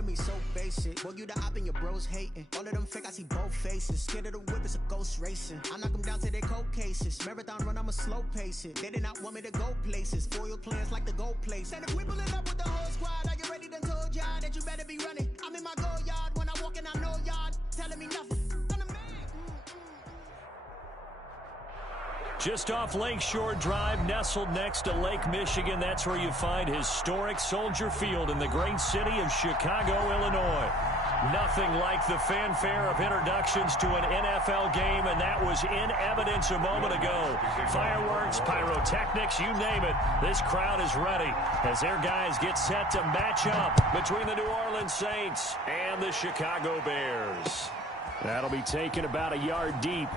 to me so basic. Boy, you the op and your bros hating. All of them fake, I see both faces. Scared of the whip, it's a ghost racing. I knock them down to their cold cases. Marathon run, I'ma slow pace it. They did not want me to go places. Foil plans like the gold place. And if we pulling up with the whole squad, are you ready? Done told y'all that you better be running. I'm in my go yard when I walk in, I know y'all telling me nothing. Just off Lakeshore Drive, nestled next to Lake Michigan. That's where you find historic Soldier Field in the great city of Chicago, Illinois. Nothing like the fanfare of introductions to an NFL game, and that was in evidence a moment ago. Fireworks, pyrotechnics, you name it. This crowd is ready as their guys get set to match up between the New Orleans Saints and the Chicago Bears. That'll be taken about a yard deep.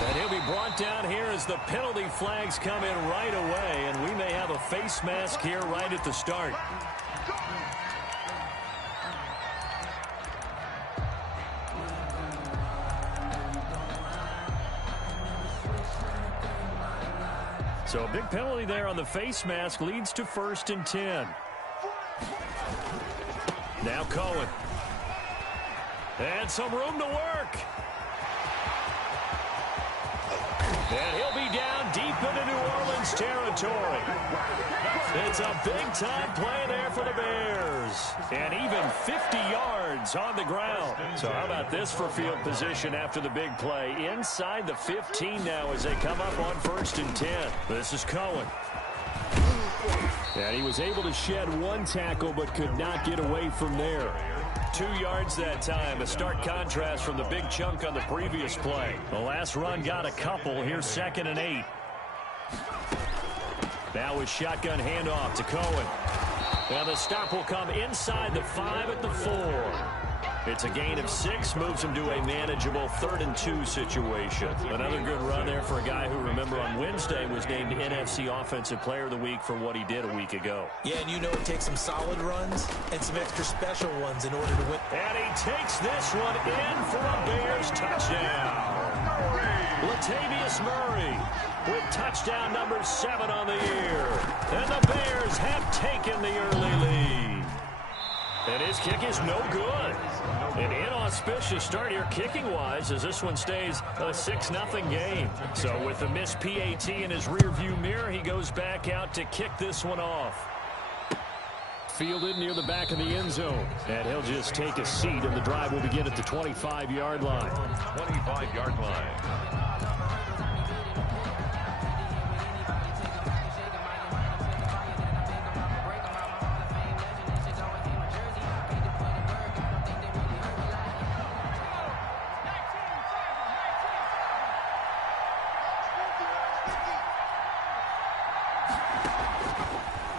And he'll be brought down here as the penalty flags come in right away, and we may have a face mask here right at the start. So a big penalty there on the face mask leads to 1st and 10. Now Cohen. And some room to work. And he'll be down deep into New Orleans territory. It's a big-time play there for the Bears. And even 50 yards on the ground. So how about this for field position after the big play? Inside the 15 now as they come up on 1st and 10. This is Cohen. And he was able to shed one tackle but could not get away from there. 2 yards that time, a stark contrast from the big chunk on the previous play. The last run got a couple. Here's 2nd and 8. Now with shotgun handoff to Cohen. And the stop will come inside the 5 at the 4. It's a gain of 6, moves him to a manageable 3rd and 2 situation. Another good run there for a guy who, remember, on Wednesday was named NFC Offensive Player of the Week for what he did a week ago. Yeah, and you know it takes some solid runs and some extra special ones in order to win. And he takes this one in for a Bears touchdown. Latavius Murray with touchdown number 7 on the year. And the Bears have taken the early lead. And his kick is no good. An inauspicious start here kicking-wise as this one stays a 6-0 game. So with the missed PAT in his rearview mirror, he goes back out to kick this one off. Fielded near the back of the end zone. And he'll just take a seat, and the drive will begin at the 25-yard line. 25-yard line.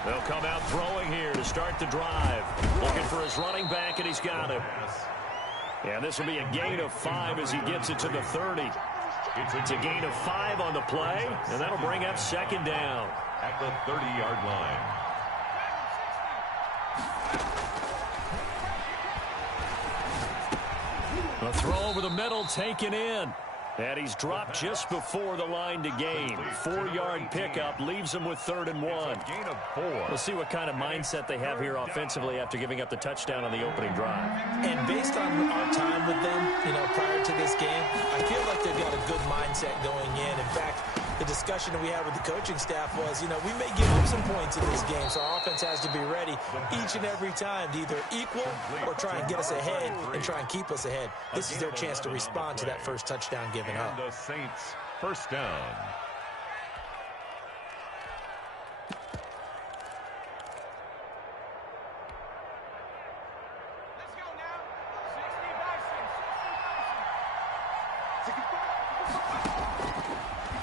They'll come out throwing here to start the drive. Looking for his running back, and he's got him. And this will be a gain of 5 as he gets it to the 30. It's a gain of 5 on the play, and that'll bring up 2nd down. At the 30-yard line. A throw over the middle taken in. And he's dropped just before the line to gain. 4-yard pickup leaves him with 3rd and 1. Gain of 4. We'll see what kind of mindset they have here offensively after giving up the touchdown on the opening drive. And based on our time with them, prior to this game, I feel like they've got a good mindset going in. In fact, the discussion that we had with the coaching staff was, we may give up some points in this game, so our offense has to be ready each and every time to either equal or try and get us ahead and try and keep us ahead. This is their chance to respond to that first touchdown given up. The Saints, 1st down.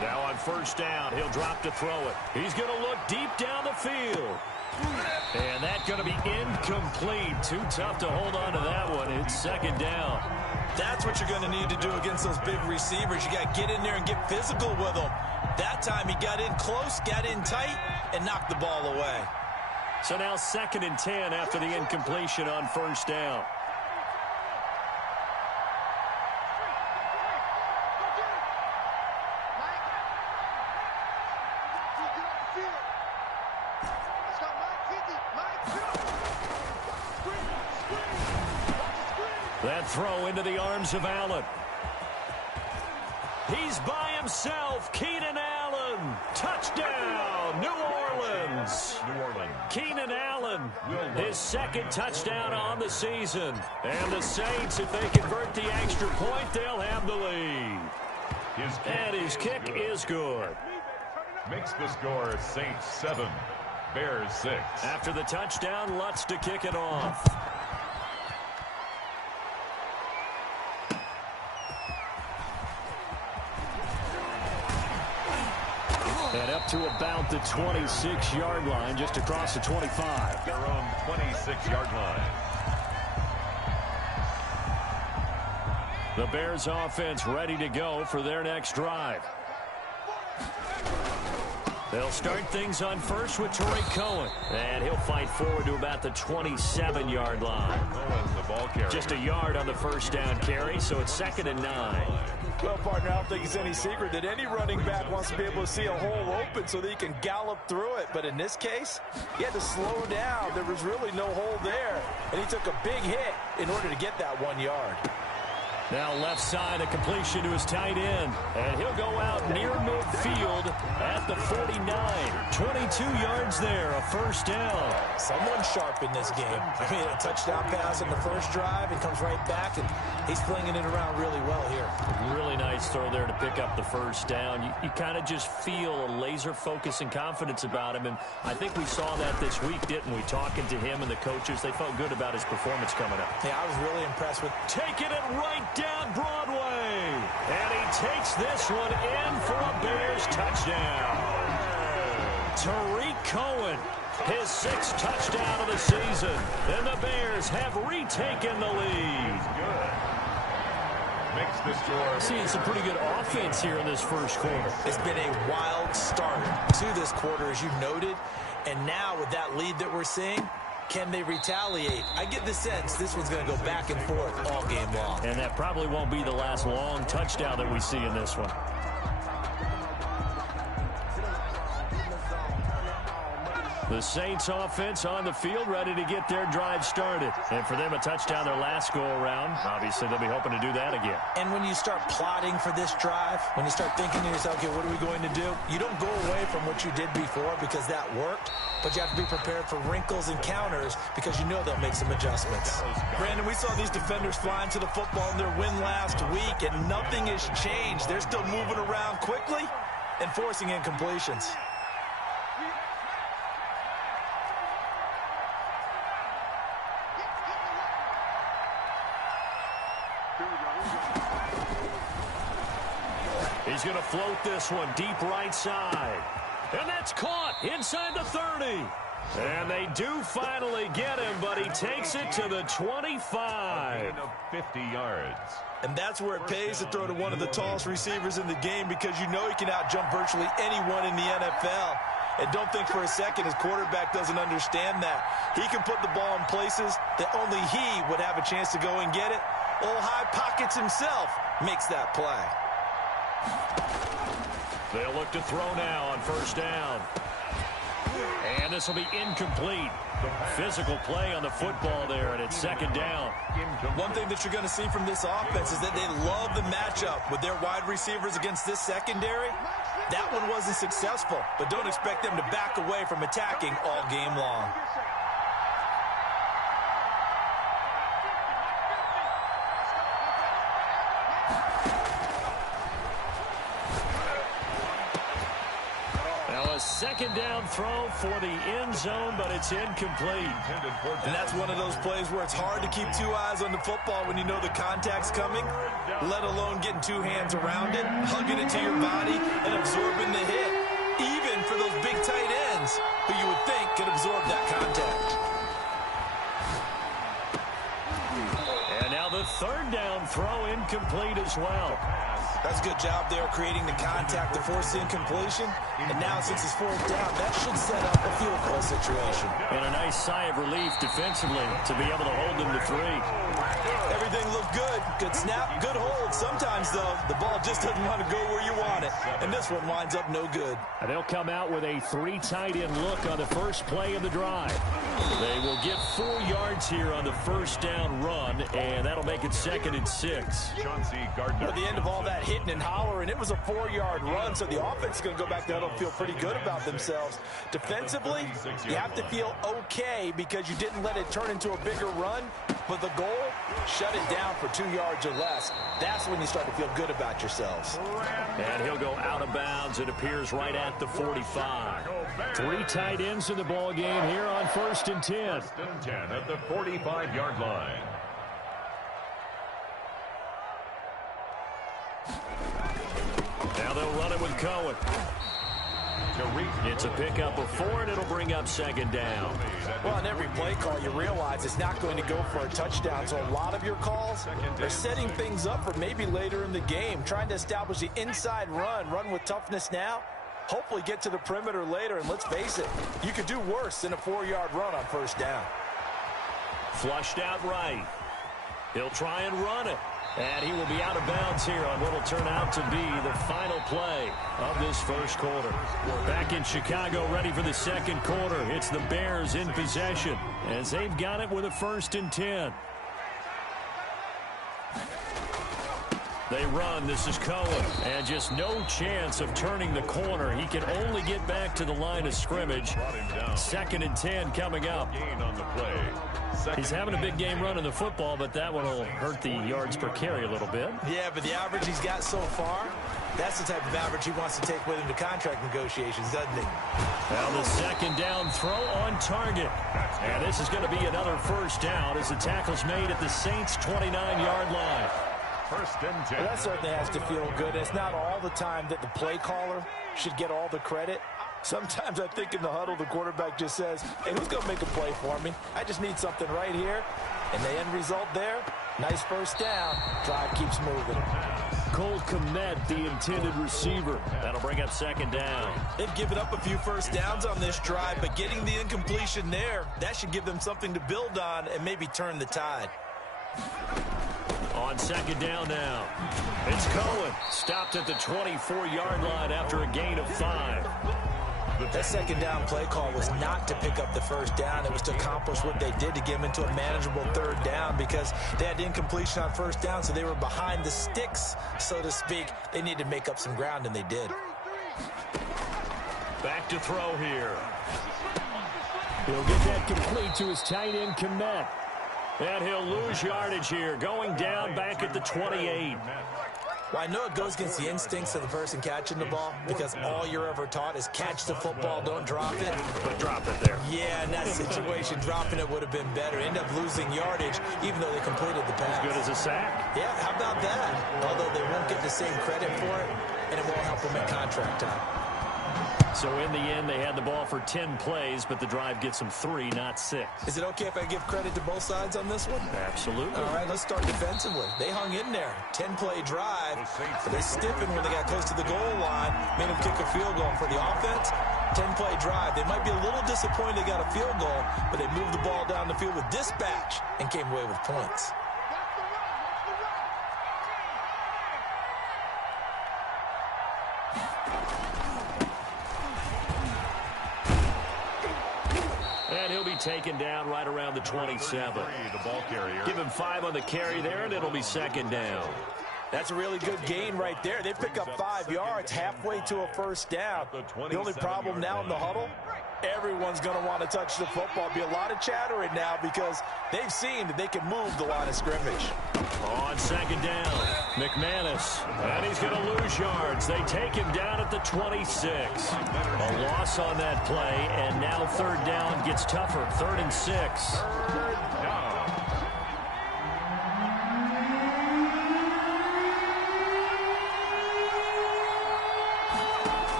Now on 1st down, he'll drop to throw it. He's going to look deep down the field. And that's going to be incomplete. Too tough to hold on to that one. It's 2nd down. That's what you're going to need to do against those big receivers. You got to get in there and get physical with them. That time he got in close, got in tight, and knocked the ball away. So now 2nd and 10 after the incompletion on 1st down. That throw into the arms of Allen. He's by himself. Keenan Allen. Touchdown, New Orleans. Keenan Allen, his second touchdown on the season. And the Saints, if they convert the extra point, they'll have the lead. And his kick is good. Makes the score Saints 7, Bears 6. After the touchdown, Lutz to kick it off. And up to about the 26-yard line, just across the 25. Their own 26-yard line. The Bears offense ready to go for their next drive. They'll start things on first with Tariq Cohen. And he'll fight forward to about the 27-yard line. The ball carrier. Just a yard on the first down carry, so it's 2nd and 9. Well, partner, I don't think it's any secret that any running back wants to be able to see a hole open so that he can gallop through it. But in this case, he had to slow down. There was really no hole there, and he took a big hit in order to get that 1 yard. Now left side, a completion to his tight end. And he'll go out near midfield at the 49. 22 yards there, a first down. Someone sharp in this game. I mean, a touchdown pass on the first drive and comes right back, and he's flinging it around really well here. Really nice throw there to pick up the first down. You kind of just feel a laser focus and confidence about him, and I think we saw that this week, didn't we? Talking to him and the coaches, they felt good about his performance coming up. Yeah, I was really impressed with taking it right down Broadway. And he takes this one in for a Bears touchdown. Tariq Cohen, his 6th touchdown of the season. And the Bears have retaken the lead. Makes the score. Seeing some pretty good offense here in this first quarter. It's been a wild start to this quarter, as you noted. And now with that lead that we're seeing, can they retaliate? I get the sense this one's going to go back and forth all game long. And that probably won't be the last long touchdown that we see in this one. The Saints offense on the field ready to get their drive started. And for them, a touchdown their last go-around. Obviously, they'll be hoping to do that again. And when you start plotting for this drive, when you start thinking to yourself, okay, what are we going to do? You don't go away from what you did before because that worked, but you have to be prepared for wrinkles and counters because you know they'll make some adjustments. Brandon, we saw these defenders flying to the football in their win last week, and nothing has changed. They're still moving around quickly and forcing incompletions. He's going to float this one deep right side. And that's caught inside the 30. And they do finally get him, but he takes it to the 25. 50 yards. And that's where it pays to throw to one of the tallest receivers in the game because you know he can out-jump virtually anyone in the NFL. And don't think for a second his quarterback doesn't understand that. He can put the ball in places that only he would have a chance to go and get it. Old High Pockets himself makes that play. They'll look to throw now on first down. And this will be incomplete. Physical play on the football there, and it's 2nd down. One thing that you're going to see from this offense is that they love the matchup with their wide receivers against this secondary. That one wasn't successful, but don't expect them to back away from attacking all game long. A 2nd down throw for the end zone, but it's incomplete. And that's one of those plays where it's hard to keep 2 eyes on the football when you know the contact's coming, let alone getting 2 hands around it, hugging it to your body, and absorbing the hit, even for those big tight ends who you would think could absorb that contact. And now the 3rd down throw incomplete as well. That's a good job there creating the contact to force the incompletion. And now since it's 4th down, that should set up a field goal situation. And a nice sigh of relief defensively to be able to hold them to 3. Every Everything looked good. Good snap, good hold. Sometimes, though, the ball just doesn't want to go where you want it. And this one winds up no good. And they'll come out with a 3 tight end look on the first play of the drive. They will get 4 yards here on the first down run, and that'll make it 2nd and 6. Chauncey Gardner. At the end of all that hitting and hollering, it was a 4-yard run, so the offense is going to go back there and feel pretty good about themselves. Defensively, you have to feel okay because you didn't let it turn into a bigger run, but the goal, shut it down for 2 yards or less. That's when you start to feel good about yourselves. And he'll go out of bounds. It appears right at the 45. 3 tight ends in the ball game here on 1st and 10. 1st and 10 at the 45-yard line. Now they'll run it with Cohen. It's a pickup of 4, and it'll bring up 2nd down. Well, on every play call, you realize it's not going to go for a touchdown. So a lot of your calls are setting things up for maybe later in the game, trying to establish the inside run with toughness now, hopefully get to the perimeter later. And let's face it, you could do worse than a 4-yard run on 1st down. Flushed out right. He'll try and run it. And he will be out of bounds here on what will turn out to be the final play of this first quarter. Back in Chicago, ready for the 2nd quarter. It's the Bears in possession as they've got it with a 1st and 10. They run. This is Cohen. And just no chance of turning the corner. He can only get back to the line of scrimmage. 2nd and 10 coming up. He's having a big game running the football, but that one will hurt the yards per carry a little bit. Yeah, but the average he's got so far, that's the type of average he wants to take with him to contract negotiations, doesn't he? Now the 2nd down throw on target. And this is going to be another 1st down as the tackle's made at the Saints' 29-yard line. 1st and 10. Well, that certainly has to feel good. It's not all the time that the play caller should get all the credit. Sometimes I think in the huddle, the quarterback just says, hey, who's going to make a play for me? I just need something right here. And the end result there, nice 1st down. Drive keeps moving. Cole Kmet, the intended receiver. That'll bring up 2nd down. They've given up a few 1st downs on this drive, but getting the incompletion there, that should give them something to build on and maybe turn the tide. On 2nd down now. It's Cohen. Stopped at the 24-yard line after a gain of 5. That 2nd down play call was not to pick up the 1st down. It was to accomplish what they did to get them into a manageable 3rd down because they had incompletion on 1st down, so they were behind the sticks, so to speak. They needed to make up some ground, and they did. Back to throw here. He'll get that complete to his tight end, Kmet. And he'll lose yardage here, going down back at the 28. Well, I know it goes against the instincts of the person catching the ball because all you're ever taught is catch the football, don't drop it. But drop it there. Yeah, in that situation, dropping it would have been better. End up losing yardage, even though they completed the pass. As good as a sack. Yeah, how about that? Although they won't get the same credit for it, and it won't help them at contract time. So in the end, they had the ball for 10 plays, but the drive gets them 3, not 6. Is it okay if I give credit to both sides on this one? Absolutely. All right, let's start defensively. They hung in there. 10-play drive. But they stiffened when they got close to the goal line, made them kick a field goal. For the offense, 10-play drive. They might be a little disappointed they got a field goal, but they moved the ball down the field with dispatch and came away with points. And he'll be taken down right around the 27. The ball carrier. Give him 5 on the carry there, and it'll be 2nd down. That's a really good gain right there. They pick up 5 yards halfway to a 1st down. The only problem now in the huddle, everyone's going to want to touch the football. Be a lot of chattering now because they've seen that they can move the line of scrimmage. On 2nd down, McManus. And he's going to lose yards. They take him down at the 26. A loss on that play, and now 3rd down gets tougher. 3rd and 6.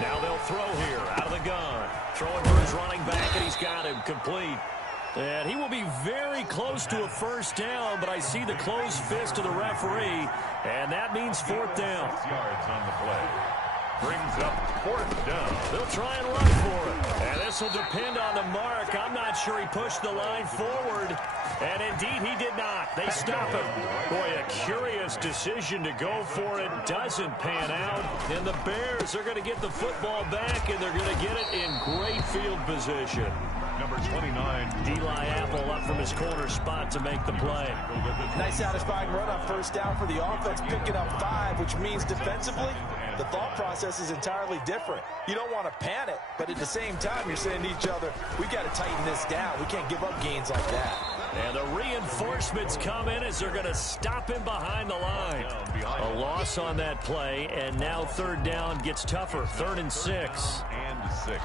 Now they'll throw here out of the gun. Throwing for his running back, and he's got him complete. And he will be very close to a 1st down, but I see the closed fist of the referee, and that means 4th down. 6 yards on the play. brings up 4th down. They'll try and run for it. And this will depend on the mark. I'm not sure he pushed the line forward. And indeed, he did not. They stop him. Boy, a curious decision to go for it. Doesn't pan out. And the Bears are going to get the football back, and they're going to get it in great field position. Number 29. Eli Apple up from his corner spot to make the play. Nice satisfying run on 1st down for the offense, picking up 5, which means defensively, the thought process is entirely different. You don't want to panic, but at the same time, you're saying to each other, we got to tighten this down. We can't give up gains like that. And the reinforcements come in as they're going to stop him behind the line. A loss on that play, and now 3rd down gets tougher. 3rd and 6. And 6.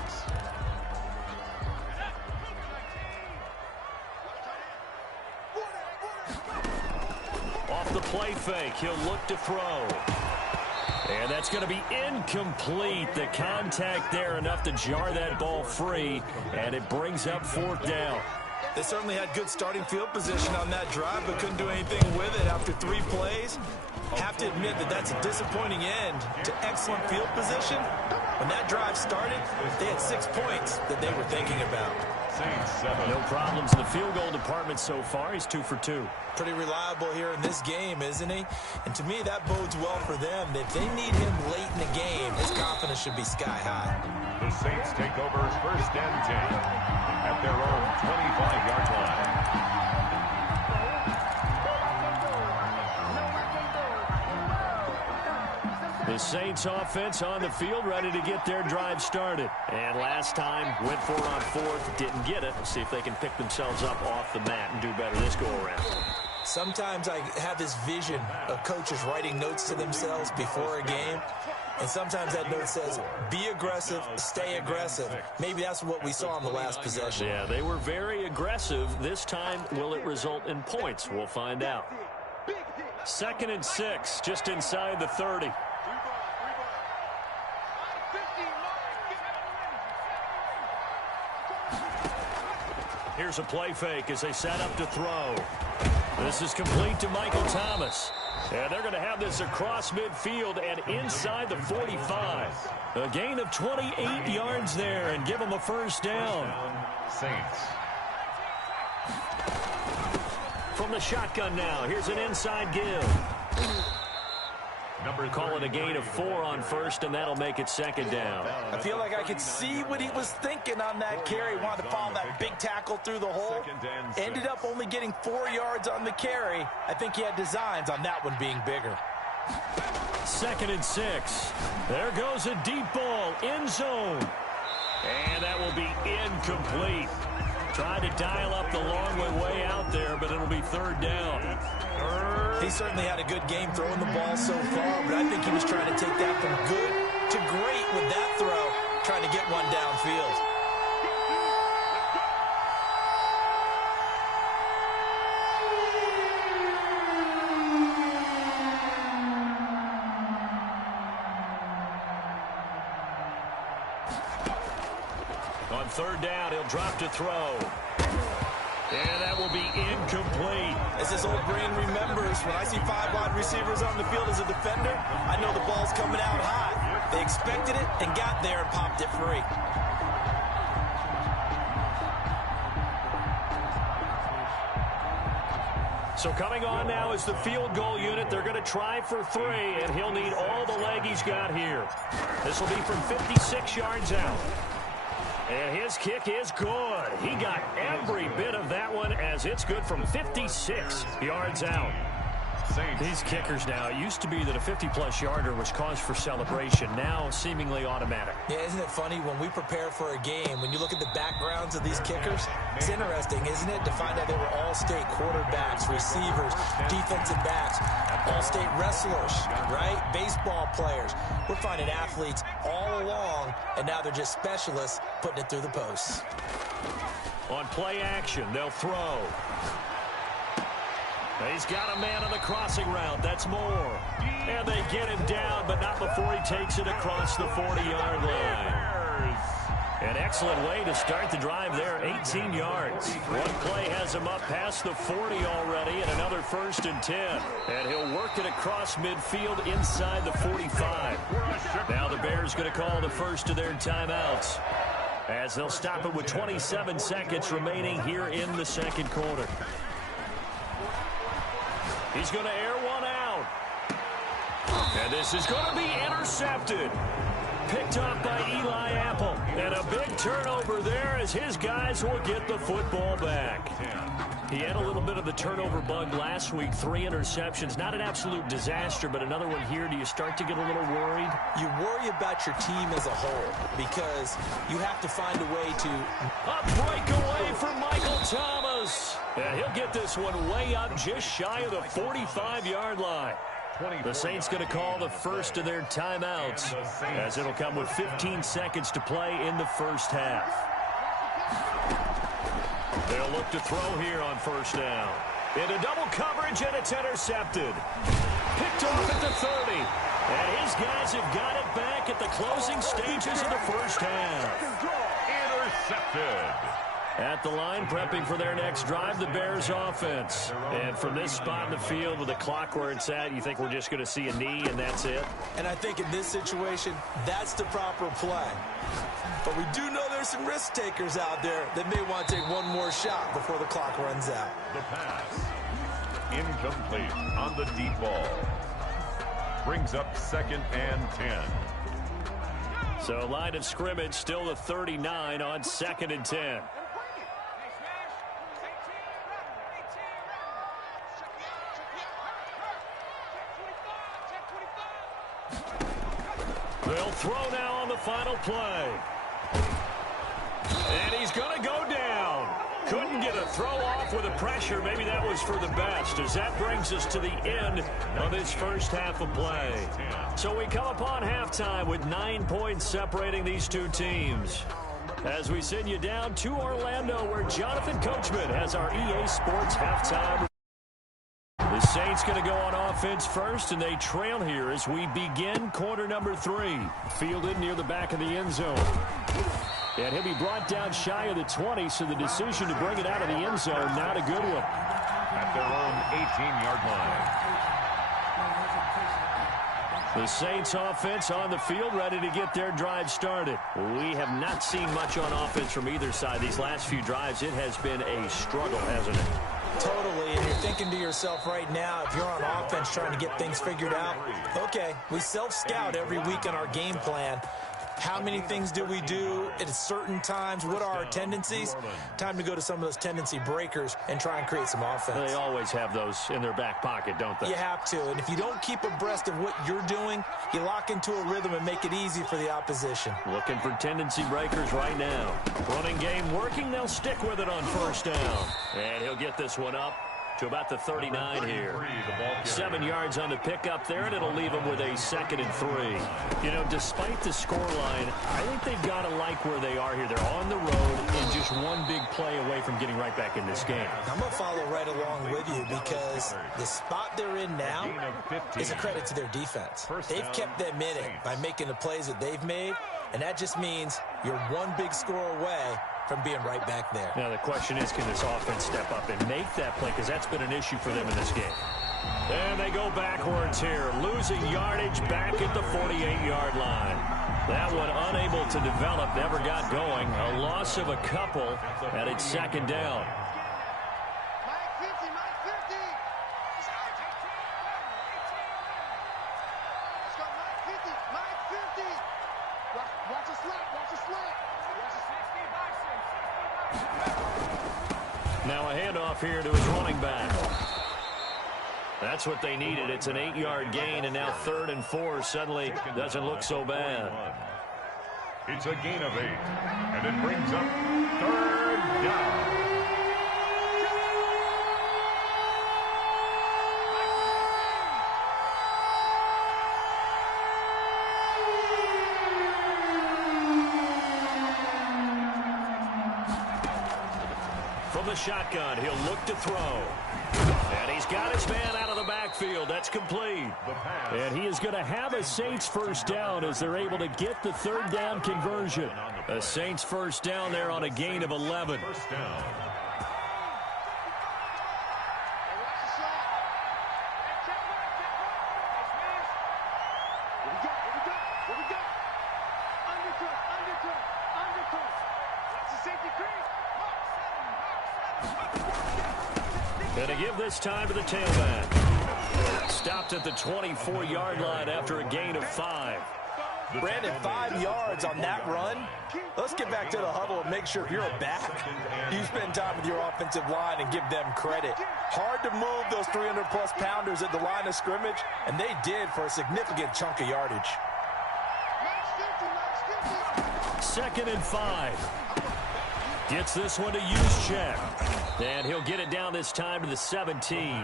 Off the play fake, he'll look to throw. And that's going to be incomplete. The contact there enough to jar that ball free, and it brings up 4th down. They certainly had good starting field position on that drive, but couldn't do anything with it after 3 plays. Have to admit that that's a disappointing end to excellent field position. When that drive started, they had 6 points that they were thinking about. Saints 7. No problems in the field goal department so far. He's 2 for 2. Pretty reliable here in this game, isn't he? And to me, that bodes well for them. If they need him late in the game, his confidence should be sky high. The Saints take over 1st and 10 at their own 25-yard line. The Saints offense on the field, ready to get their drive started. And last time, went for it on 4th, didn't get it. Let's see if they can pick themselves up off the mat and do better this go-around. Sometimes I have this vision of coaches writing notes to themselves before a game. And sometimes that note says, be aggressive, stay aggressive. Maybe that's what we saw in the last possession. Yeah, they were very aggressive. This time, will it result in points? We'll find out. 2nd and 6, just inside the 30. Here's a play fake as they set up to throw. This is complete to Michael Thomas. And they're going to have this across midfield and inside the 45. A gain of 28 yards there and give them a 1st down. Saints. From the shotgun now, here's an inside give. Call it a gain of 4 on 1st, and that'll make it 2nd down. I feel like I could see what he was thinking on that carry. Wanted to follow that big tackle through the hole. Ended up only getting 4 yards on the carry. I think he had designs on that one being bigger. 2nd and 6. There goes a deep ball, end zone. And that will be incomplete. Tried to dial up the long way out there, but it'll be 3rd down. He certainly had a good game throwing the ball so far, but I think he was trying to take that from good to great with that throw, trying to get one downfield. On 3rd down, he'll drop to throw. And that will be incomplete. As his old brain remembers, when I see 5 wide receivers on the field as a defender, I know the ball's coming out high. They expected it and got there and popped it free. So coming on now is the field goal unit. They're going to try for 3, and he'll need all the leg he's got here. This will be from 56 yards out. And his kick is good. He got every bit of that one as it's good from 56 yards out. These kickers now, it used to be that a 50-plus yarder was cause for celebration. Now seemingly automatic. Yeah, isn't it funny when we prepare for a game, when you look at the backgrounds of these kickers, it's interesting, isn't it, to find out they were all-state quarterbacks, receivers, defensive backs, all-state wrestlers, right? Baseball players. We're finding athletes all along, and now they're just specialists putting it through the posts. On play action, they'll throw. He's got a man on the crossing route. That's Moore. And they get him down, but not before he takes it across the 40-yard line. An excellent way to start the drive there, 18 yards. One play has has him up past the 40 already, and another 1st and 10. And he'll work it across midfield inside the 45. Now the Bears going to call the first of their timeouts, as they'll stop it with 27 seconds remaining here in the second quarter. He's going to air one out. And this is going to be intercepted. Picked off by Eli Apple. And a big turnover there as his guys will get the football back. He had a little bit of the turnover bug last week. 3 interceptions. Not an absolute disaster, but another one here. Do you start to get a little worried? You worry about your team as a whole because you have to find a way to... A breakaway for Michael Thomas. And he'll get this one way up just shy of the 45-yard line. The Saints going to call the first of their timeouts, as it'll come with 15 seconds to play in the first half. They'll look to throw here on first down. Into double coverage, and it's intercepted. Picked off at the 30. And his guys have got it back at the closing stages of the first half. Intercepted. At the line, prepping for their next drive, the Bears offense. And from this spot in the field with the clock where it's at, you think we're just going to see a knee and that's it? And I think in this situation, that's the proper play. But we do know there's some risk takers out there that may want to take one more shot before the clock runs out. The pass. Incomplete on the deep ball. Brings up 2nd and 10. So line of scrimmage still the 39 on 2nd and 10. They'll throw now on the final play. And he's going to go down. Couldn't get a throw off with the pressure. Maybe that was for the best, as that brings us to the end of this first half of play. So we come upon halftime with 9 points separating these two teams, as we send you down to Orlando, where Jonathan Coachman has our EA Sports halftime. The Saints going to go on offense first, and they trail here as we begin quarter number 3. Fielded near the back of the end zone. And he'll be brought down shy of the 20, so the decision to bring it out of the end zone, not a good one. At their own 18-yard line. The Saints offense on the field, ready to get their drive started. We have not seen much on offense from either side. These last few drives, it has been a struggle, hasn't it? Totally, and you're thinking to yourself right now, if you're on offense trying to get things figured out, okay, we self-scout every week on our game plan. How many things do we do at certain times? What are our tendencies? Time to go to some of those tendency breakers and try and create some offense. They always have those in their back pocket, don't they? You have to, and if you don't keep abreast of what you're doing, you lock into a rhythm and make it easy for the opposition. Looking for tendency breakers right now. Running game working, they'll stick with it on first down. And he'll get this one up to about the 39 here. 7 yards on the pickup there, and it'll leave them with a 2nd and 3. You know, despite the scoreline, I think they've got to like where they are here. They're on the road and just one big play away from getting right back in this game. I'm going to follow right along with you because the spot they're in now is a credit to their defense. They've kept them in it by making the plays that they've made, and that just means you're one big score away from being right back there. Now, the question is, can this offense step up and make that play? Because that's been an issue for them in this game. And they go backwards here, losing yardage back at the 48-yard line. That one unable to develop, never got going. A loss of a couple, and it's 2nd down. Now a handoff here to his running back. That's what they needed. It's an 8-yard gain, and now 3rd and 4 suddenly doesn't look so bad. It's a gain of 8, and it brings up 3rd down. From the shotgun, he'll look to throw. And he's got his man out of the backfield. That's complete. And he is going to have a Saints first down as they're able to get the 3rd down conversion. A Saints first down there on a gain of 11. Going to give this time to the tailback. Stopped at the 24-yard line after a gain of 5. Brandon, 5 yards on that run. Let's get back to the huddle and make sure if you're a back, you spend time with your offensive line and give them credit. Hard to move those 300-plus pounders at the line of scrimmage, and they did for a significant chunk of yardage. 2nd and 5. Gets this one to Juszczyk. And he'll get it down this time to the 17.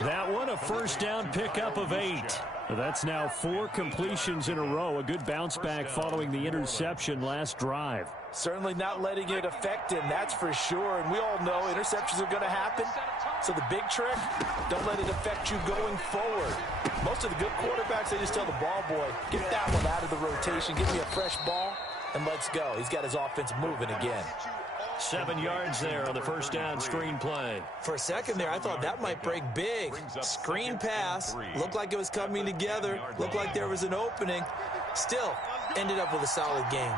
That one a first down pickup of 8. That's now 4 completions in a row. A good bounce back following the interception last drive. Certainly not letting it affect him, that's for sure. And we all know interceptions are going to happen. So the big trick, don't let it affect you going forward. Most of the good quarterbacks, they just tell the ball boy, get that one out of the rotation, give me a fresh ball, and let's go. He's got his offense moving again. 7 yards there on the first down screen play. For a second there, I thought that might break big. Screen pass. Looked like it was coming together. Looked like there was an opening. Still, ended up with a solid game.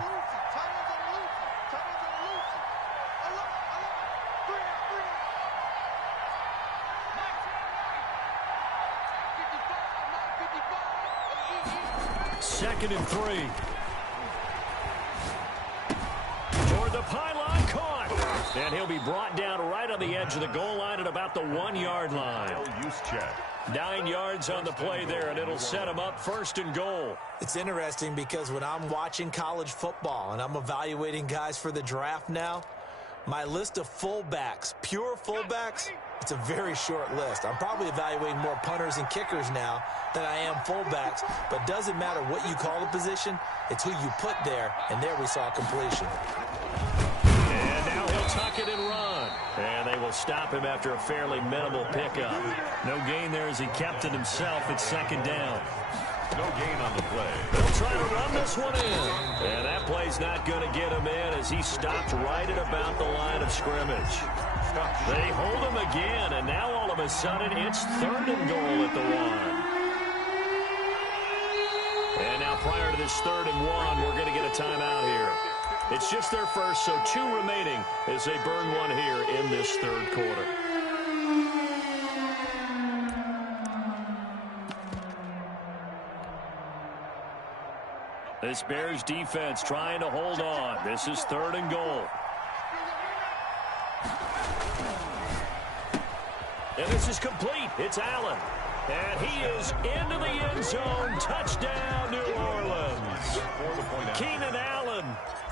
Second and 3. Toward the pylon, caught. And he'll be brought down right on the edge of the goal line at about the 1-yard line. 9 yards on the play there, and it'll set him up 1st and goal. It's interesting because when I'm watching college football and I'm evaluating guys for the draft now, my list of fullbacks, pure fullbacks, it's a very short list. I'm probably evaluating more punters and kickers now than I am fullbacks, but doesn't matter what you call the position, it's who you put there, and there we saw completion. And now he'll tuck it and run. And they will stop him after a fairly minimal pickup. No gain there as he kept it himself at 2nd down. No gain on the play. They'll try to run this one in. And that play's not going to get him in as he stopped right at about the line of scrimmage. They hold him again, and now all of a sudden it's 3rd and goal at the 1. And now prior to this 3rd and 1, we're going to get a timeout here. It's just their first, so 2 remaining as they burn one here in this 3rd quarter. This Bears defense trying to hold on. This is 3rd and goal. And this is complete. It's Allen. And he is into the end zone. Touchdown, New Orleans. Keenan Allen,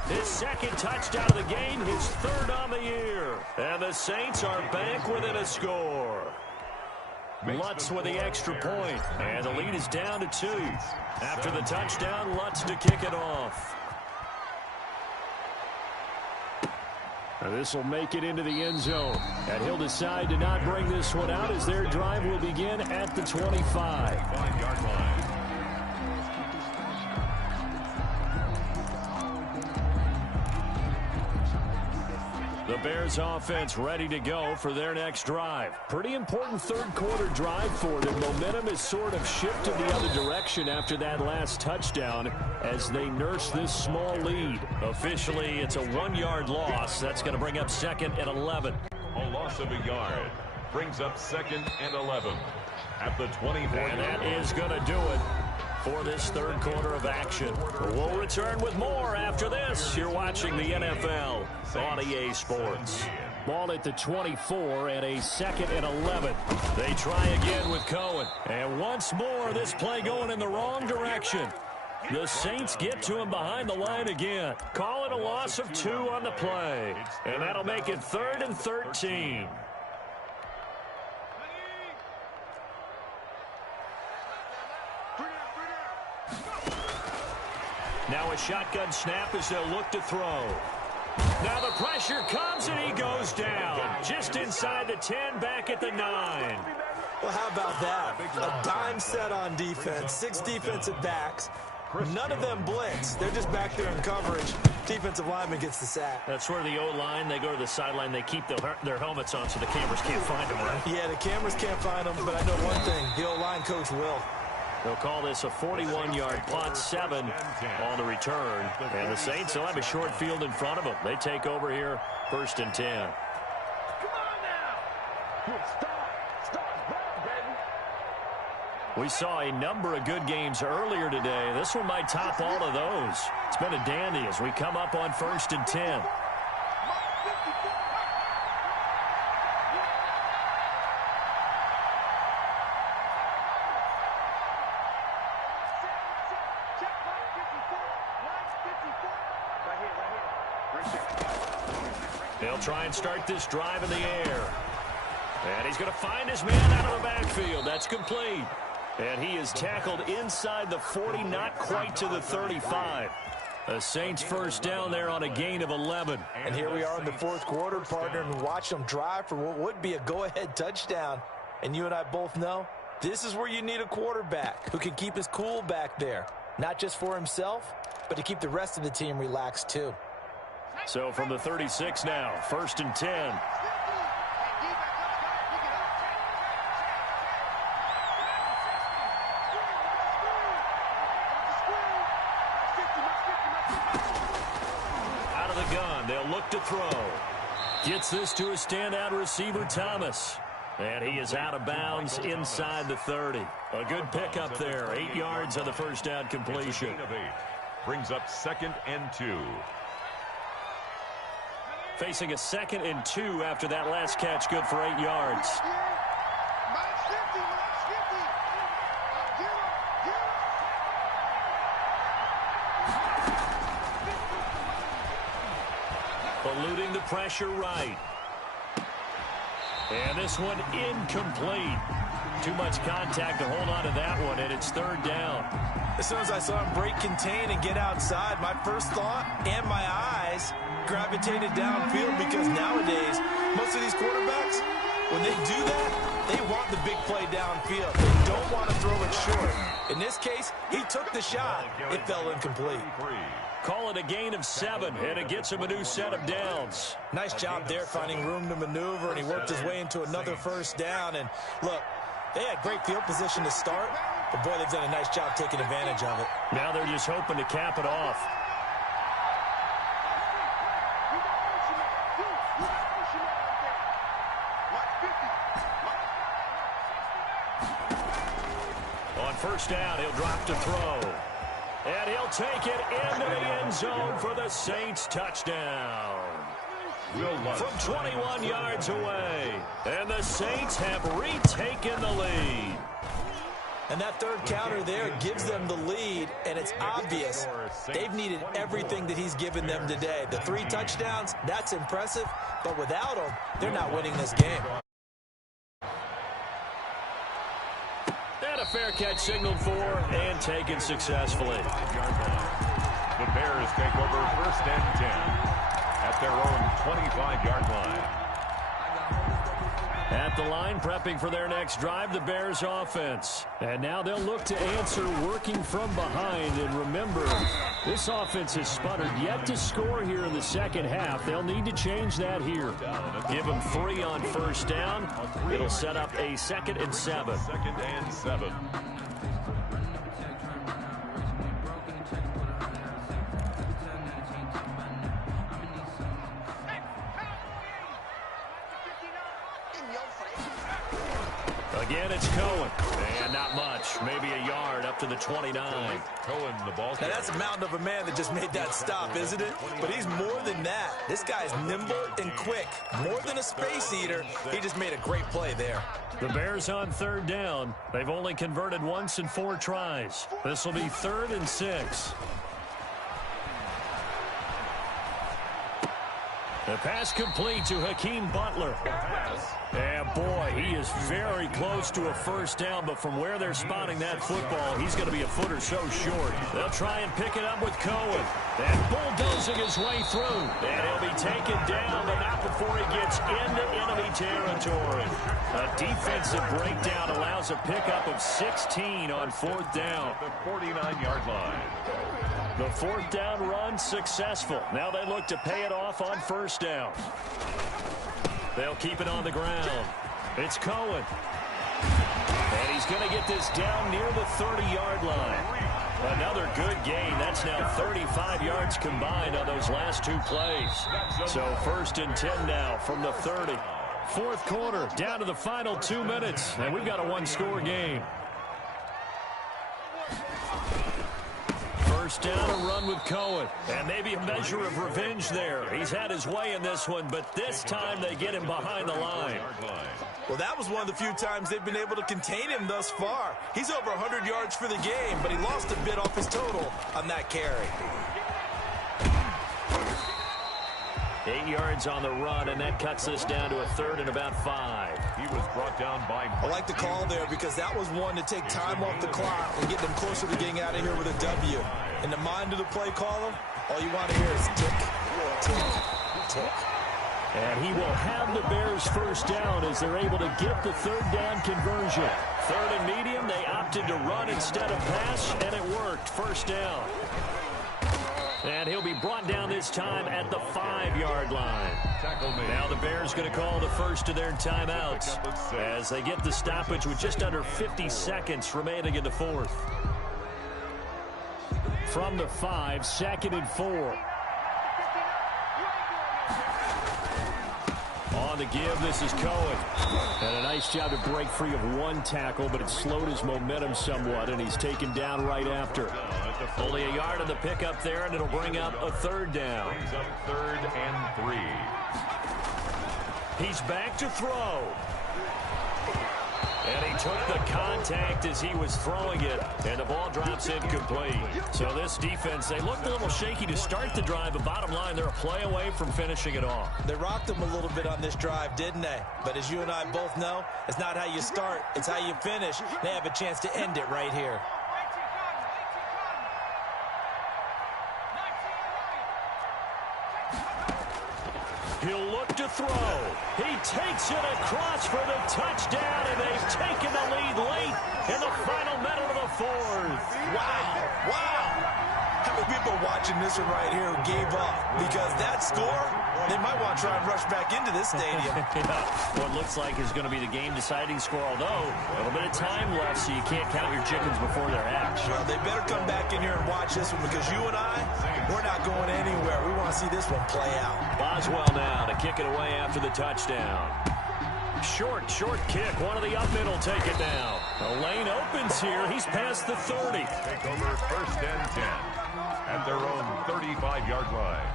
his 2nd touchdown of the game, his 3rd on the year. And the Saints are back within a score. Lutz with the extra point. And the lead is down to 2. After the touchdown, Lutz to kick it off. Now this will make it into the end zone. And he'll decide to not bring this one out as their drive will begin at the 25. 5-yard line. The Bears offense ready to go for their next drive. Pretty important 3rd quarter drive for them. Momentum has sort of shifted the other direction after that last touchdown as they nurse this small lead. Officially, it's a 1-yard loss. That's going to bring up 2nd and 11. A loss of a yard brings up 2nd and 11 at the 24. And that is going to do it for this 3rd quarter of action. We'll return with more after this. You're watching the NFL on EA Sports. Ball at the 24 and a 2nd and 11. They try again with Cohen. And once more, this play going in the wrong direction. The Saints get to him behind the line again. Call it a loss of 2 on the play. And that'll make it 3rd and 13. Now a shotgun snap as they'll look to throw. Now the pressure comes and he goes down. Just inside the 10, back at the 9. Well, how about that? A dime set on defense. 6 defensive backs. None of them blitz. They're just back there in coverage. Defensive lineman gets the sack. That's where the O-line, they go to the sideline, they keep their helmets on so the cameras can't find them, right? Yeah, the cameras can't find them, but I know one thing. The O-line coach will. They'll call this a 41-yard punt, 7 on the return. And the Saints will have a short field in front of them. They take over here, 1st and 10. We saw a number of good games earlier today. This one might top all of those. It's been a dandy as we come up on 1st and 10. They'll try and start this drive in the air. And he's going to find his man out of the backfield. That's complete. And he is tackled inside the 40, not quite to the 35. The Saints first down there on a gain of 11. And here we are in the fourth quarter, partner, and watch them drive for what would be a go-ahead touchdown. And you and I both know this is where you need a quarterback who can keep his cool back there. Not just for himself, but to keep the rest of the team relaxed too. So from the 36 now, 1st and 10. Out of the gun, they'll look to throw. Gets this to a standout receiver, Thomas. And he is out of bounds inside the 30. A good pickup there. 8 yards on the first down completion. Brings up 2nd and 2. Facing a 2nd and 2 after that last catch, good for 8 yards. Eluding the pressure right. And this one incomplete. Too much contact to hold on to that one, and it's 3rd down. As soon as I saw him break contain and get outside, my first thought and my eyes gravitated downfield, because nowadays, most of these quarterbacks, when they do that, they want the big play downfield. They don't want to throw it short. In this case, he took the shot. It fell incomplete. Call it a gain of 7, and it gets him a new set of downs. Nice job there finding room to maneuver, and he worked his way into another first down. And look, they had great field position to start, but boy, they've done a nice job taking advantage of it. Now they're just hoping to cap it off. On first down, he'll drop to throw. And he'll take it into the end zone for the Saints touchdown. From 21 yards away. And the Saints have retaken the lead. And that third counter there gives them the lead, and it's obvious they've needed everything that he's given them today. The 3 touchdowns, that's impressive, but without him, they're not winning this game. And a fair catch signaled for and taken successfully. The Bears take over 1st and 10 at their own 25-yard line. At the line, prepping for their next drive, the Bears offense. And now they'll look to answer working from behind. And remember, this offense has sputtered yet to score here in the second half. They'll need to change that here. Give them 3 on first down. It'll set up a 2nd and 7. 2nd and 7. Again, it's Cohen. And not much. Maybe a yard up to the 29. Cohen, the ball. Now, that's a mountain of a man that just made that stop, isn't it? But he's more than that. This guy's nimble and quick. More than a space eater. He just made a great play there. The Bears on 3rd down. They've only converted once in 4 tries. This will be 3rd and 6. The pass complete to Hakeem Butler. And boy, he is very close to a first down, but from where they're spotting that football, he's going to be a foot or so short. They'll try and pick it up with Cohen. And bulldozing his way through. And he'll be taken down, but not before he gets into enemy territory. A defensive breakdown allows a pickup of 16 on 4th down. The 49-yard line. The 4th down run successful. Now they look to pay it off on first down. They'll keep it on the ground. It's Cohen. And he's going to get this down near the 30-yard line. Another good gain. That's now 35 yards combined on those last 2 plays. So 1st and 10 now from the 30. Fourth quarter, down to the final 2 minutes, and we've got a one-score game. First down, a run with Cohen. And maybe a measure of revenge there. He's had his way in this one, but this time they get him behind the line. Well, that was one of the few times they've been able to contain him thus far. He's over 100 yards for the game, but he lost a bit off his total on that carry. 8 yards on the run, and that cuts this down to a third and about 5. He was brought down by... I like the call there because that was one to take time off the clock and get them closer to getting out of here with a W. In the mind of the play caller, all you want to hear is tick, tick, tick. And he will have the Bears first down as they're able to get the third down conversion. Third and medium, they opted to run instead of pass, and it worked. First down. And he'll be brought down this time at the 5-yard line. Now the Bears going to call the first of their timeouts as they get the stoppage with just under 50 seconds remaining in the fourth. From the 5, 2nd and 4. On the give, this is Cohen. And a nice job to break free of one tackle, but it slowed his momentum somewhat, and he's taken down right after. Only a yard on the pickup there, and it'll bring up a third down. Brings up 3rd and 3. He's back to throw. And he took the contact as he was throwing it, and the ball drops incomplete. So this defense, they looked a little shaky to start the drive, but bottom line, they're a play away from finishing it off. They rocked them a little bit on this drive, didn't they? But as you and I both know, it's not how you start, it's how you finish. They have a chance to end it right here. He'll look to throw. He takes it across for the touchdown, and they've taken the lead late in the final minute of the fourth. Wow, wow. How many people watching this one right here who gave up? Because that score, they might want to try and rush back into this stadium. What looks like is going to be the game-deciding score, although a little bit of time left, so you can't count your chickens before they're hatched. Well, they better come back in here and watch this one because you and I, we're not going anywhere. We want to see this one play out. Boswell now to kick it away after the touchdown. Short kick. One of the up mid will take it down. The lane opens here. He's past the 30. Take over 1st and 10 at their own 35-yard line.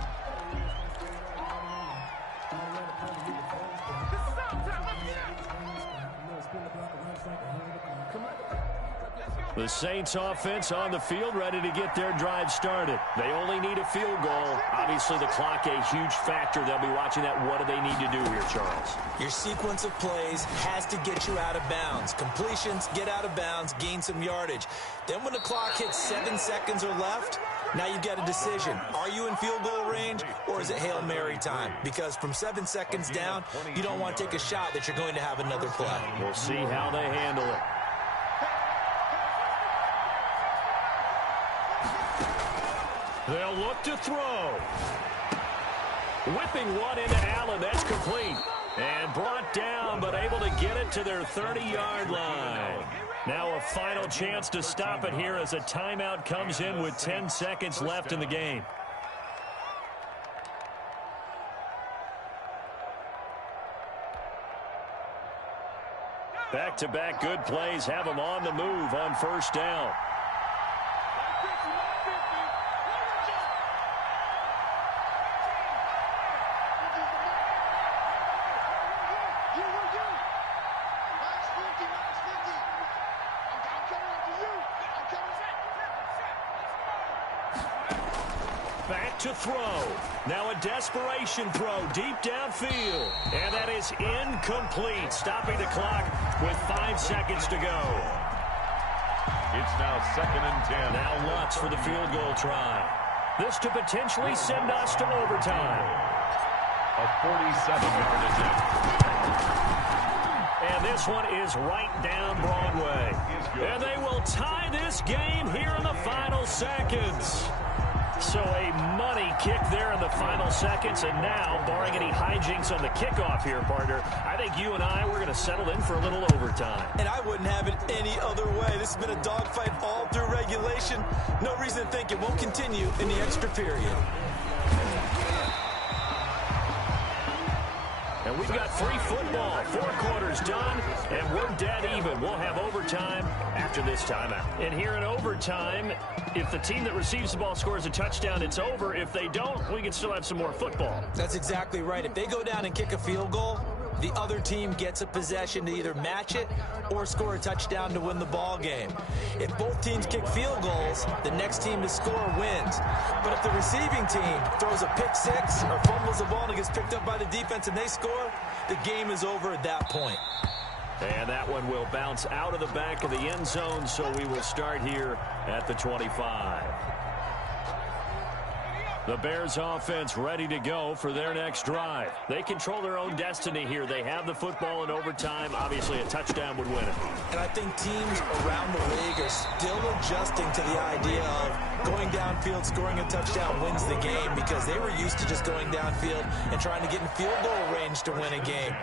The Saints offense on the field, ready to get their drive started. They only need a field goal. Obviously, the clock a huge factor. They'll be watching that. What do they need to do here, Charles? Your sequence of plays has to get you out of bounds. Completions, get out of bounds, gain some yardage. Then when the clock hits 7 seconds or left, now you've got a decision. Are you in field goal range, or is it Hail Mary time? Because from 7 seconds down, you don't want to take a shot that you're going to have another play. We'll see how they handle it. They'll look to throw. Whipping one into Allen. That's complete. And brought down, but able to get it to their 30-yard line. Now a final chance to stop it here as a timeout comes in with 10 seconds left in the game. Back-to-back good plays have them on the move on first down. Back to throw. Now a desperation throw deep downfield. And that is incomplete. Stopping the clock with 5 seconds to go. It's now 2nd and 10. Now Lutz for the field goal try. This to potentially send us to overtime. A 47-yard attempt. And this one is right down Broadway. And they will tie this game here in the final seconds. So a money kick there in the final seconds, and now, barring any hijinks on the kickoff here, partner, I think you and I, we're going to settle in for a little overtime. And I wouldn't have it any other way. This has been a dogfight all through regulation. No reason to think it won't continue in the extra period. And we've got free football. 4 quarters done, and we're dead even. We'll have overtime after this timeout. And here in overtime, if the team that receives the ball scores a touchdown, it's over. If they don't, we can still have some more football. That's exactly right. If they go down and kick a field goal, the other team gets a possession to either match it or score a touchdown to win the ball game. If both teams kick field goals, the next team to score wins. But if the receiving team throws a pick six or fumbles the ball and it gets picked up by the defense and they score, the game is over at that point. And that one will bounce out of the back of the end zone, so we will start here at the 25. The Bears offense ready to go for their next drive. They control their own destiny here. They have the football in overtime. Obviously, a touchdown would win it. And I think teams around the league are still adjusting to the idea of going downfield, scoring a touchdown wins the game, because they were used to just going downfield and trying to get in field goal range to win a game.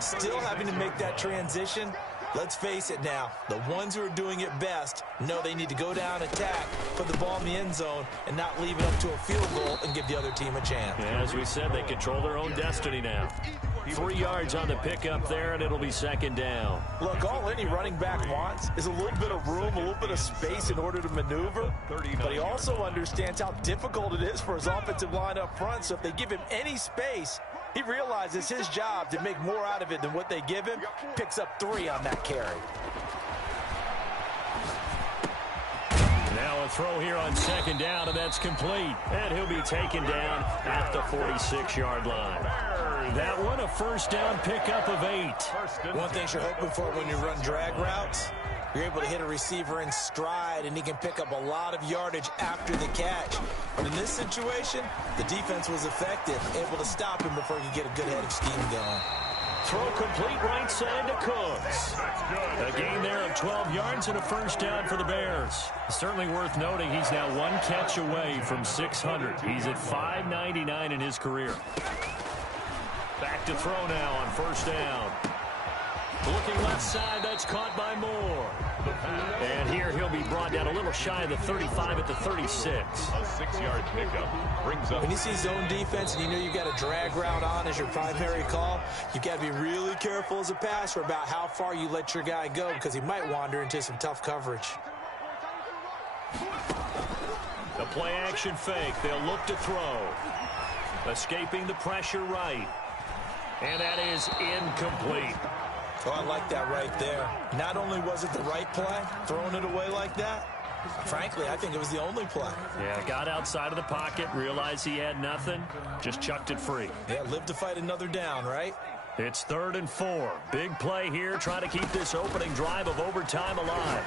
Still having to make that transition. Let's face it now, the ones who are doing it best know they need to go down, attack, put the ball in the end zone, and not leave it up to a field goal and give the other team a chance. Yeah, as we said, they control their own destiny now. 3 yards on the pickup there, and it'll be second down. Look, all any running back wants is a little bit of room, a little bit of space in order to maneuver. But he also understands how difficult it is for his offensive line up front, so if they give him any space, he realizes his job to make more out of it than what they give him. Picks up 3 on that carry. Now a throw here on second down, and that's complete. And he'll be taken down at the 46-yard line. That one, a first down pickup of 8. One thing you're hoping for when you run drag routes, you're able to hit a receiver in stride, and he can pick up a lot of yardage after the catch. But in this situation, the defense was effective, able to stop him before he could get a good head of steam going. Throw complete right side to Cooks. A gain there of 12 yards and a first down for the Bears. Certainly worth noting he's now 1 catch away from 600. He's at 599 in his career. Back to throw now on first down. Looking left side, that's caught by Moore. And here he'll be brought down a little shy of the 35 at the 36. A 6-yard pickup brings up. When you see zone defense and you know you've got a drag route on as your primary call, you've got to be really careful as a passer about how far you let your guy go, because he might wander into some tough coverage. The play action fake. They'll look to throw. Escaping the pressure right. And that is incomplete. Oh, I like that right there. Not only was it the right play, throwing it away like that, frankly, I think it was the only play. Yeah, got outside of the pocket, realized he had nothing, just chucked it free. Yeah, live to fight another down, right? It's 3rd and 4. Big play here, trying to keep this opening drive of overtime alive.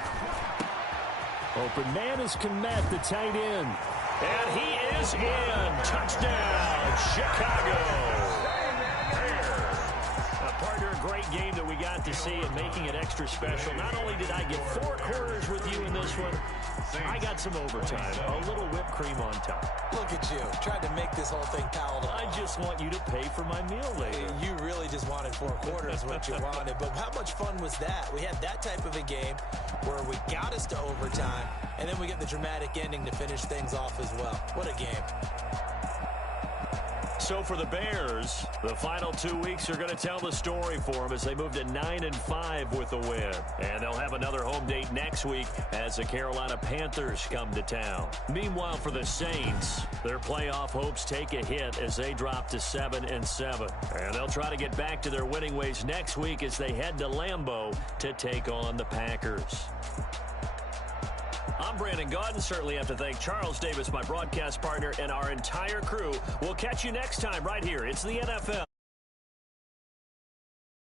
Open man is Kmet, the tight end. And he is in. Touchdown, Chicago. Partner, a great game that we got to see and making it extra special. Not only did I get 4 quarters with you in this one, I got some overtime, a little whipped cream on top. Look at you, tried to make this whole thing palatable. I just want you to pay for my meal later. You really just wanted 4 quarters, what you wanted. But how much fun was that? We had that type of a game where we got us to overtime, and then we get the dramatic ending to finish things off as well. What a game. So for the Bears, the final 2 weeks are going to tell the story for them as they move to 9-5 with a win. And they'll have another home date next week as the Carolina Panthers come to town. Meanwhile, for the Saints, their playoff hopes take a hit as they drop to 7-7. And they'll try to get back to their winning ways next week as they head to Lambeau to take on the Packers. I'm Brandon Gaudin. Certainly have to thank Charles Davis, my broadcast partner, and our entire crew. We'll catch you next time right here. It's the NFL.